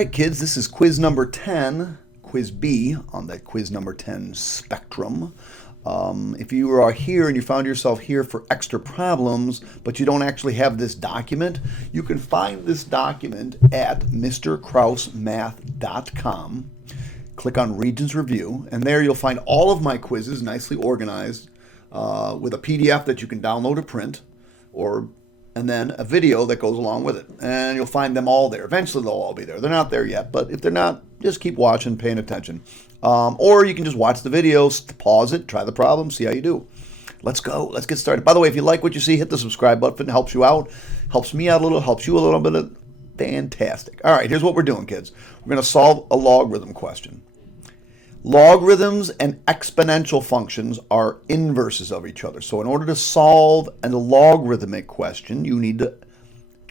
right, kids, this is quiz number 10, quiz B on that quiz number 10 spectrum. If you are here and you found yourself here for extra problems, but you don't actually have this document, you can find this document at mrkrausemath.com. Click on Regents Review, and there you'll find all of my quizzes nicely organized with a PDF that you can download or print, and then a video that goes along with it. And you'll find them all there. Eventually they'll all be there. They're not there yet, but if they're not, just keep watching, paying attention. Or you can just watch the video, pause it, try the problem, see how you do. Let's go. Let's get started. By the way, if you like what you see, hit the subscribe button. It helps you out. Helps me out a little. Helps you a little bit. Fantastic. All right, here's what we're doing, kids. We're going to solve a logarithm question. Logarithms and exponential functions are inverses of each other. So in order to solve a logarithmic question, you need to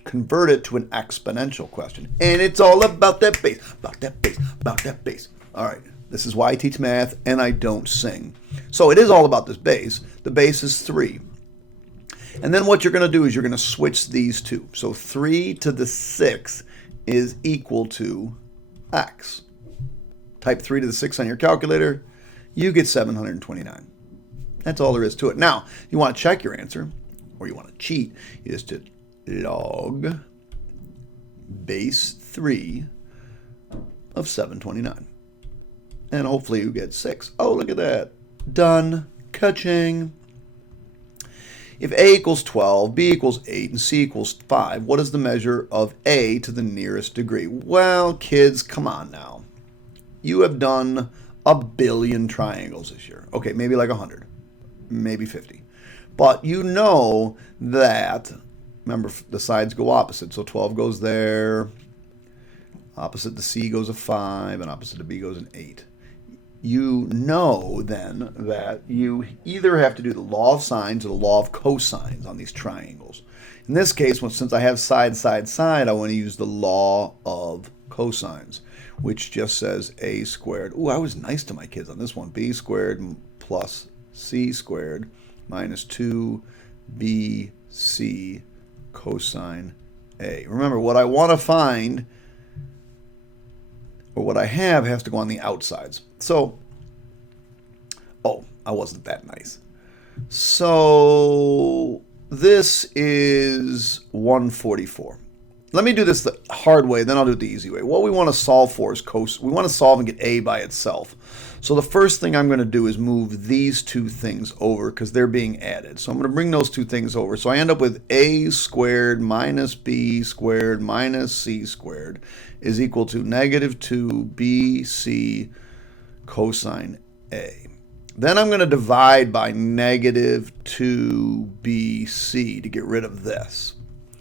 convert it to an exponential question. And it's all about that base, about that base, about that base. All right, this is why I teach math and I don't sing. So it is all about this base. The base is 3. And then what you're going to do is you're going to switch these two. So 3 to the 6 is equal to x. Type 3 to the 6 on your calculator, you get 729. That's all there is to it. Now, you want to check your answer, or you want to cheat, you just did log base 3 of 729. And hopefully you get 6. Oh, look at that. Done. Ka-ching. If a equals 12, b equals 8, and c equals 5, what is the measure of a to the nearest degree? Well, kids, come on now. You have done a billion triangles this year. Okay, maybe like 100, maybe 50. But you know that, remember, the sides go opposite. So 12 goes there, opposite to C goes a 5, and opposite to B goes an 8. You know then that you either have to do the law of sines or the law of cosines on these triangles. In this case, since I have side, side, side, I want to use the law of cosines, which just says a squared. Ooh, I was nice to my kids on this one. B squared plus c squared minus 2bc cosine a. Remember, what I want to find, or what I have, has to go on the outsides. So, oh, I wasn't that nice. So, this is 144. Let me do this the hard way, then I'll do it the easy way. What we want to solve for is we want to solve and get a by itself. So the first thing I'm going to do is move these two things over because they're being added. So I'm going to bring those two things over. So I end up with a squared minus b squared minus c squared is equal to negative 2bc cosine a. Then I'm going to divide by negative 2bc to get rid of this.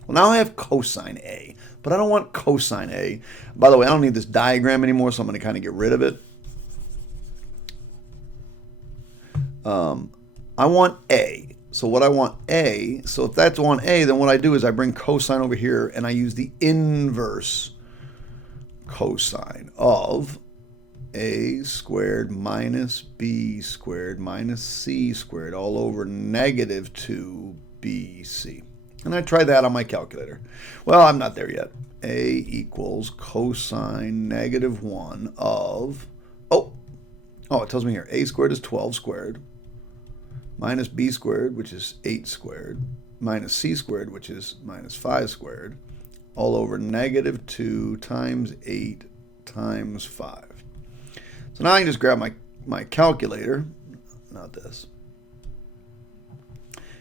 Well, now I have cosine A, but I don't want cosine A. By the way, I don't need this diagram anymore, so I'm going to kind of get rid of it. I want A. So what I want A, so if that's on A, then what I do is I bring cosine over here, and I use the inverse cosine of A squared minus B squared minus C squared all over negative 2BC. And I try that on my calculator. Well, I'm not there yet. A equals cosine negative 1 of, oh, it tells me here, a squared is 12 squared, minus b squared, which is 8 squared, minus c squared, which is minus 5 squared, all over negative 2 times 8 times 5. So now I can just grab my calculator, not this,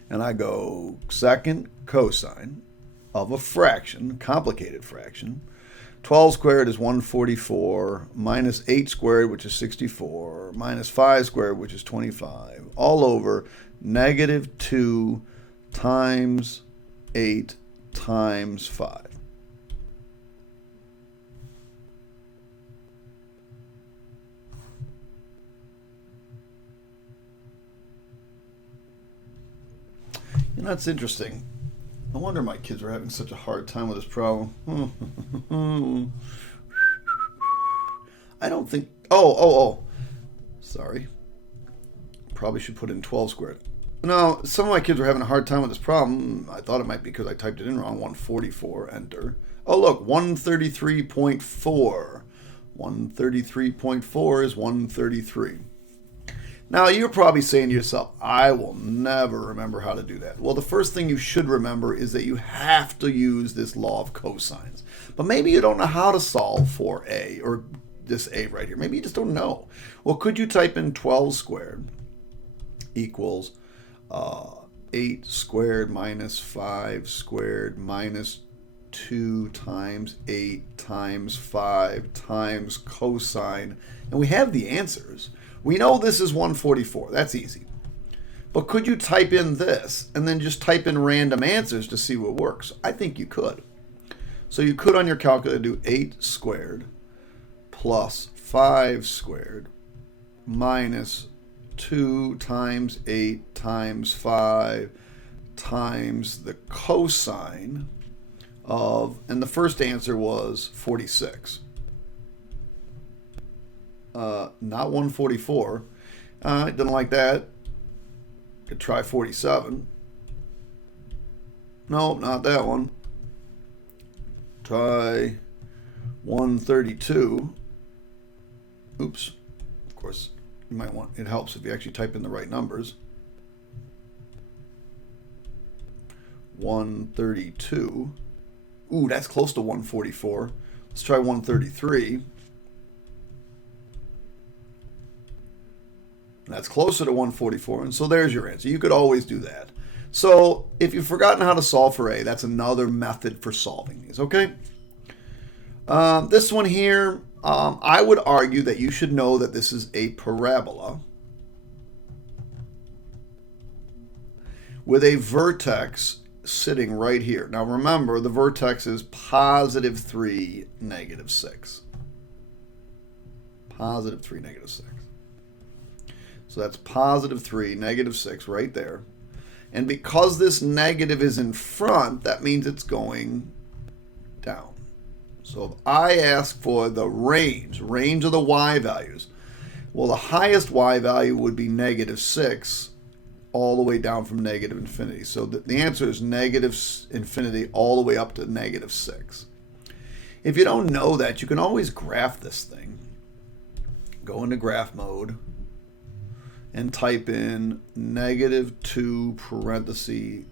and I go second cosine of a fraction, complicated fraction. 12 squared is 144, minus 8 squared, which is 64, minus 5 squared, which is 25, all over negative 2 times 8 times 5. You know, that's interesting. No wonder my kids are having such a hard time with this problem. I don't think... Oh. Sorry. Probably should put in 12 squared. No, some of my kids were having a hard time with this problem. I thought it might be because I typed it in wrong. 144, enter. Oh, look, 133.4. 133.4 is 133. Now, you're probably saying to yourself, I will never remember how to do that. Well, the first thing you should remember is that you have to use this law of cosines. But maybe you don't know how to solve for a, or this a right here. Maybe you just don't know. Well, could you type in 12 squared equals 8 squared minus 5 squared minus 2 times 8 times 5 times cosine, and we have the answers. We know this is 144. That's easy. But could you type in this and then just type in random answers to see what works? I think you could. So you could on your calculator do 8 squared plus 5 squared minus 2 times 8 times 5 times the cosine of, and the first answer was 46. Not 144. I didn't like that. Could try 47. Nope, not that one. Try 132. Oops. Of course, you might want, it helps if you actually type in the right numbers. 132. Ooh, that's close to 144. Let's try 133. That's closer to 144, and so there's your answer. You could always do that. So if you've forgotten how to solve for a, that's another method for solving these, okay? This one here, I would argue that you should know that this is a parabola with a vertex sitting right here. Now remember, the vertex is positive 3, negative 6. Positive 3, negative 6. So that's positive 3, negative 6 right there. And because this negative is in front, that means it's going down. So if I ask for the range of the y values, well, the highest y value would be negative 6 all the way down from negative infinity. So the answer is negative infinity all the way up to negative 6. If you don't know that, you can always graph this thing. Go into graph mode and type in negative 2 parenthesis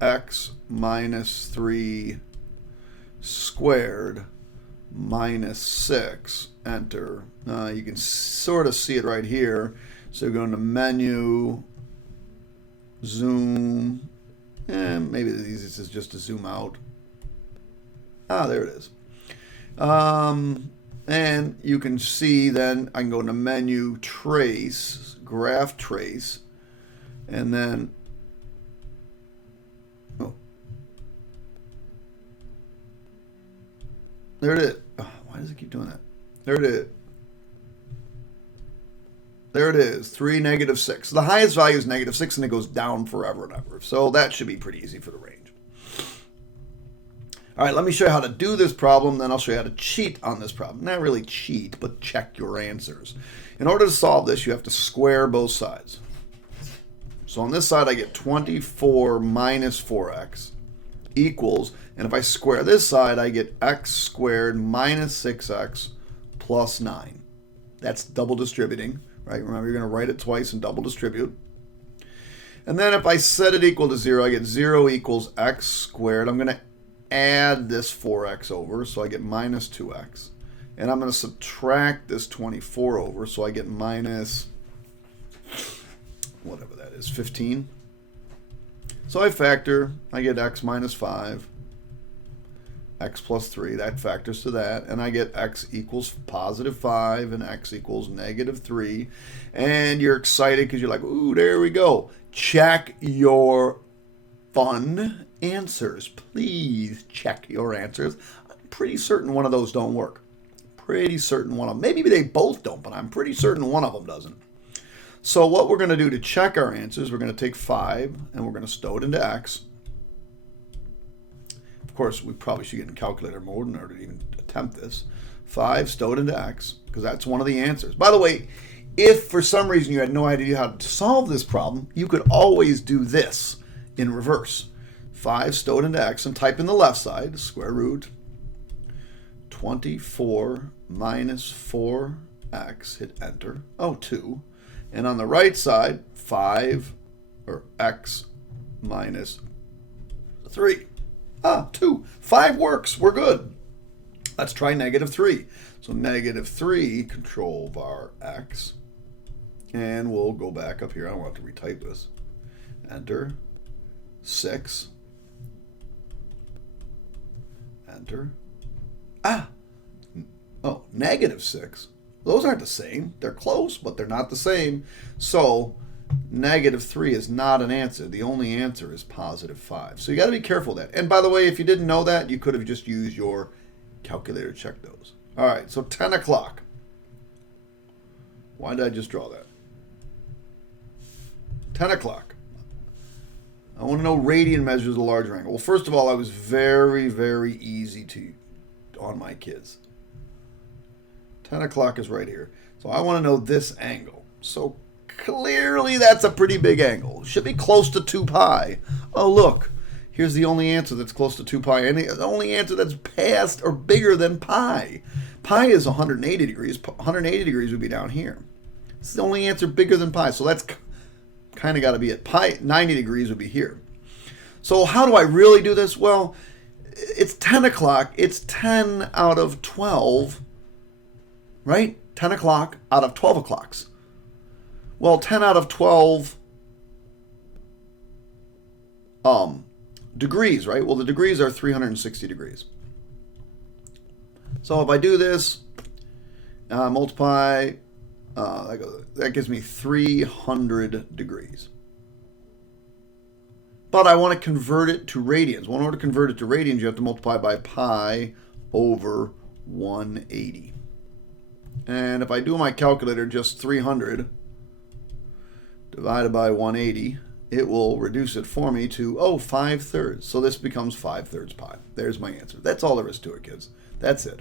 x minus 3 squared minus 6, enter. You can sort of see it right here. So go into menu, zoom, and maybe the easiest is just to zoom out. There it is. And you can see then I can go into menu, trace, graph trace, and then, oh, there it is. Oh, why does it keep doing that? There it is. There it is, 3, negative 6. The highest value is negative 6, and it goes down forever and ever. So that should be pretty easy for the range. All right, let me show you how to do this problem, then I'll show you how to cheat on this problem. Not really cheat, but check your answers. In order to solve this, you have to square both sides. So on this side, I get 24 minus 4x equals, and if I square this side, I get x squared minus 6x plus 9. That's double distributing, right? Remember, you're going to write it twice and double distribute. And then if I set it equal to 0, I get 0 equals x squared. I'm going to add this 4x over, so I get minus 2x. And I'm going to subtract this 24 over, so I get minus, whatever that is, 15. So I factor, I get x minus 5, x plus 3, that factors to that, and I get x equals positive 5 and x equals negative 3. And you're excited because you're like, ooh, there we go. Check your fun answers. Please check your answers. I'm pretty certain one of those don't work. Pretty certain one of them. Maybe they both don't, but I'm pretty certain one of them doesn't. So what we're going to do to check our answers, we're going to take 5 and we're going to stow it into x. Of course, we probably should get in calculator mode in order to even attempt this. 5 stowed into x, because that's one of the answers. By the way, if for some reason you had no idea how to solve this problem, you could always do this in reverse. 5 stowed into x, and type in the left side, square root 24 minus 4x, hit enter, 2. And on the right side, 5, or x minus 3. 2. 5 works, we're good. Let's try negative 3. So negative 3, control var x. And we'll go back up here. I don't want to retype this. Enter. 6. Enter. Negative 6. Those aren't the same. They're close, but they're not the same. So negative 3 is not an answer. The only answer is positive 5. So you got to be careful of that. And by the way, if you didn't know that, you could have just used your calculator to check those. All right, so 10 o'clock. Why did I just draw that? 10 o'clock. I want to know radian measures a larger angle. Well, first of all, I was very, very easy on my kids. 10 o'clock is right here. So I want to know this angle. So clearly that's a pretty big angle. It should be close to 2 pi. Oh, look. Here's the only answer that's close to 2 pi. And the only answer that's past or bigger than pi. Pi is 180 degrees. 180 degrees would be down here. This is the only answer bigger than pi. So that's kind of got to be it. Pi, 90 degrees would be here. So how do I really do this? Well, it's 10 o'clock. It's 10 out of 12, right? 10 o'clock out of 12 o'clocks. Well, 10 out of 12 degrees, right? Well, the degrees are 360 degrees. So if I do this, multiply, that gives me 300 degrees. But I want to convert it to radians. Well, in order to convert it to radians, you have to multiply by pi over 180. And if I do my calculator, just 300 divided by 180, it will reduce it for me to, 5/3. So this becomes 5/3 pi. There's my answer. That's all there is to it, kids. That's it.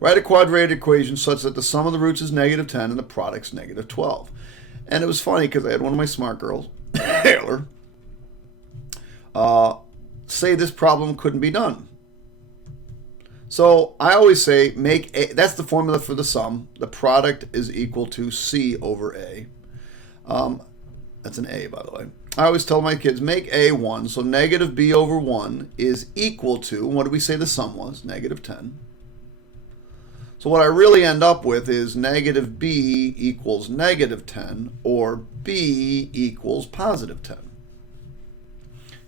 Write a quadratic equation such that the sum of the roots is negative 10 and the product's negative 12. And it was funny because I had one of my smart girls, Taylor, say this problem couldn't be done. So I always say make A, that's the formula for the sum. The product is equal to C over A. That's an A, by the way. I always tell my kids, make A 1. So negative B over 1 is equal to, what did we say the sum was? Negative 10. So what I really end up with is negative B equals negative 10, or B equals positive 10.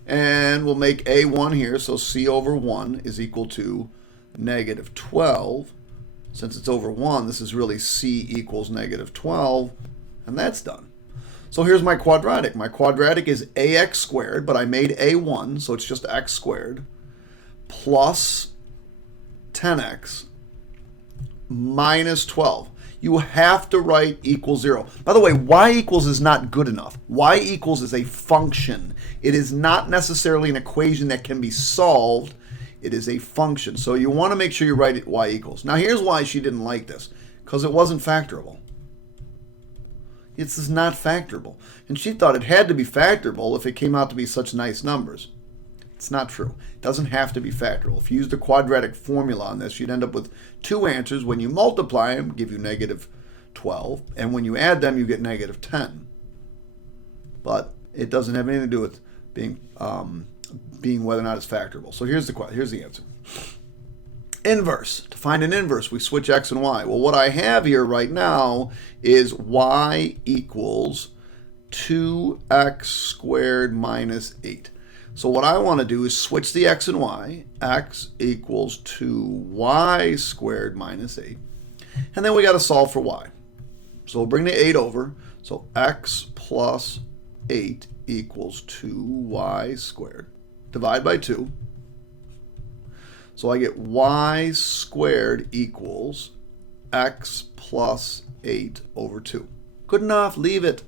And we'll make A1 here, so C over 1 is equal to negative 12. Since it's over 1, this is really C equals negative 12, and that's done. So here's my quadratic. My quadratic is ax squared, but I made a1, so it's just x squared, plus 10x minus 12. You have to write equals 0. By the way, y equals is not good enough. Y equals is a function. It is not necessarily an equation that can be solved. It is a function. So you want to make sure you write it y equals. Now here's why she didn't like this. Because it wasn't factorable. This is not factorable. And she thought it had to be factorable if it came out to be such nice numbers. It's not true. It doesn't have to be factorable. If you use the quadratic formula on this, you'd end up with two answers. When you multiply them, give you negative 12. And when you add them, you get negative 10. But it doesn't have anything to do with being whether or not it's factorable. So here's the answer. Inverse. To find an inverse, we switch x and y. Well, what I have here right now is y equals 2x squared minus 8. So what I want to do is switch the x and y. X equals 2y squared minus 8. And then we got to solve for y. So we'll bring the 8 over. So x plus 8 equals 2y squared. Divide by 2. So I get y squared equals x plus 8 over 2. Good enough. Leave it.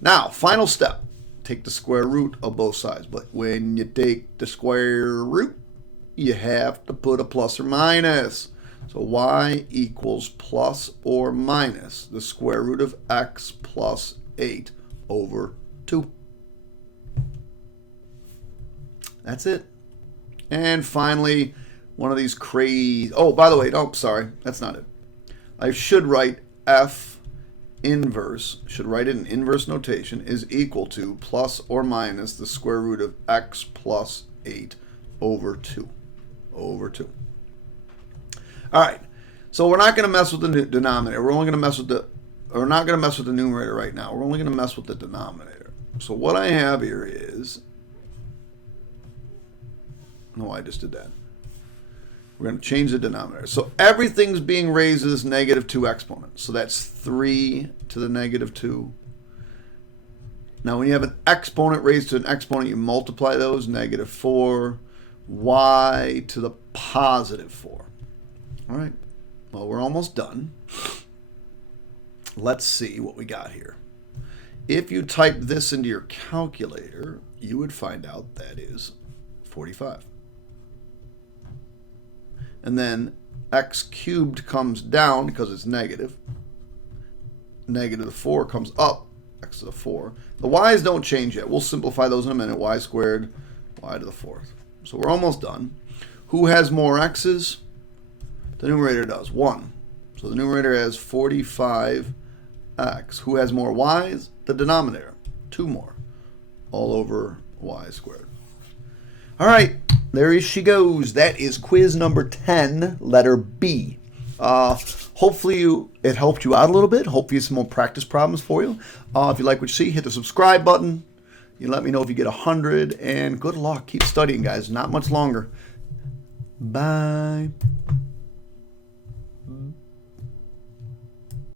Now, final step. Take the square root of both sides. But when you take the square root, you have to put a plus or minus. So y equals plus or minus the square root of x plus 8 over 2. That's it. And finally, one of these crazy... Oh, by the way, no, sorry, that's not it. I should write F inverse, should write it in inverse notation, is equal to plus or minus the square root of x plus 8 over 2. Over 2. All right, so we're not going to mess with the denominator. We're only going to mess with the... We're not going to mess with the numerator right now. We're only going to mess with the denominator. So what I have here is... No, I just did that. We're going to change the denominator. So everything's being raised to this negative 2 exponent. So that's 3 to the negative 2. Now, when you have an exponent raised to an exponent, you multiply those, negative 4, y to the positive 4. All right. Well, we're almost done. Let's see what we got here. If you type this into your calculator, you would find out that is 45. And then x cubed comes down because it's negative. Negative 4 comes up, x to the 4. The y's don't change yet. We'll simplify those in a minute. Y squared, y to the 4th. So we're almost done. Who has more x's? The numerator does, 1. So the numerator has 45x. Who has more y's? The denominator, 2 more. All over y squared. All right, there she goes. That is quiz number 10, letter B. Hopefully it helped you out a little bit. Hopefully some more practice problems for you. If you like what you see, hit the subscribe button. You let me know if you get 100, and good luck. Keep studying, guys. Not much longer. Bye.